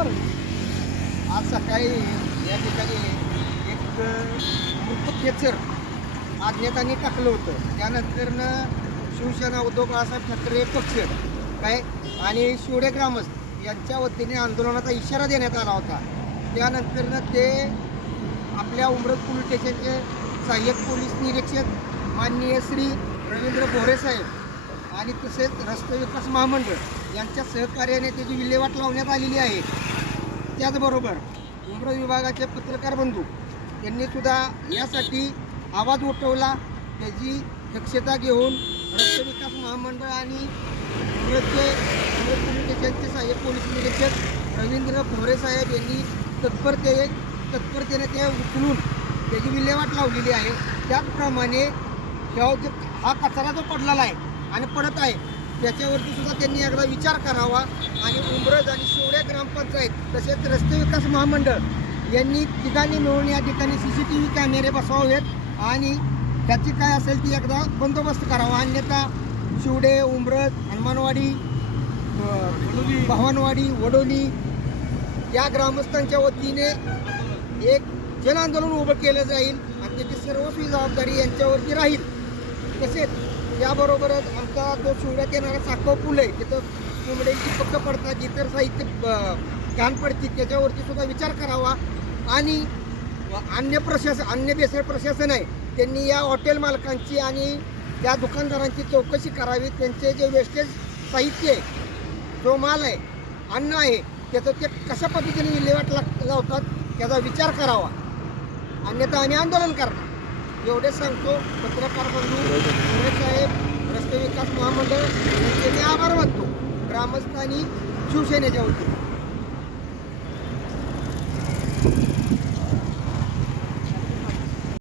बरोबर आज सकाळी या ठिकाणी एक मृत खेचर अज्ञातांनी टाकलं होतं. त्यानंतरनं शिवसेना उद्धव बाळासाहेब ठाकरे पक्ष काय? आणि शिवडे ग्रामस्थ यांच्या वतीने आंदोलनाचा इशारा देण्यात आला होता. त्यानंतरनं ते आपल्या उमरत पोलीस स्टेशनचे सहाय्यक पोलीस निरीक्षक माननीय श्री रवींद्र भोरे साहेब आणि तसेच रस्ते विकास महामंडळ यांच्या सहकार्याने त्याची विल्हेवाट लावण्यात आलेली आहे. त्याचबरोबर उमरत विभागाचे पत्रकार बंधू यांनी सुद्धा यासाठी आवाज उठवला. त्याची दक्षता घेऊन रस्ते विकास महामंडळ आणि उमरतचे उमरत पोलीस सहाय्यक पोलीस निरीक्षक रवींद्र भोरे साहेब यांनी तत्परते तत्परतेने ते उचलून त्याची विल्हेवाट लावलेली आहे. त्याचप्रमाणे ह्या जो हा कचरा जो पडलेला आहे आणि पडत आहे. त्याच्यावरती सुद्धा त्यांनी एकदा विचार करावा. आणि उमरज आणि शिवड्या ग्रामपंचायत तसेच रस्ते विकास महामंडळ यांनी ठिकाणी मिळून या ठिकाणी सी सी टी व्ही कॅमेरे बसवावेत आणि त्याची काय असेल ती एकदा बंदोबस्त करावा. अन्यथा शिवडे उमरज हनुमानवाडी भवानवाडी वडोली या ग्रामस्थांच्या वतीने एक जनआंदोलन उभं केलं जाईल आणि त्याची सर्वस्वी जबाबदारी यांच्यावरती राहील. तसेच याबरोबरच आमचा जो शिवण्यात येणारा साखव पूल आहे तिथं कोंबड्यांची पक्क पडतात इतर साहित्य घाण पडतील त्याच्यावरती सुद्धा विचार करावा. आणि अन्य प्रशासन अन्य बेसर प्रशासन आहे त्यांनी या हॉटेल मालकांची आणि त्या दुकानदारांची चौकशी करावी. त्यांचे जे वेस्टेज साहित्य आहे जो माल आहे अन्न आहे त्याचं ते कशा पद्धतीने विल्हेवाट लाग लावतात त्याचा विचार करावा. अन्यथा आम्ही आंदोलन करणार. एवढेच सांगतो पत्रकार बंधू सुरेश साहेब रस्ते विकास महामंडळ यांचे मी आभार मानतो. ग्रामस्थ आणि शिवसेनेच्या वतीने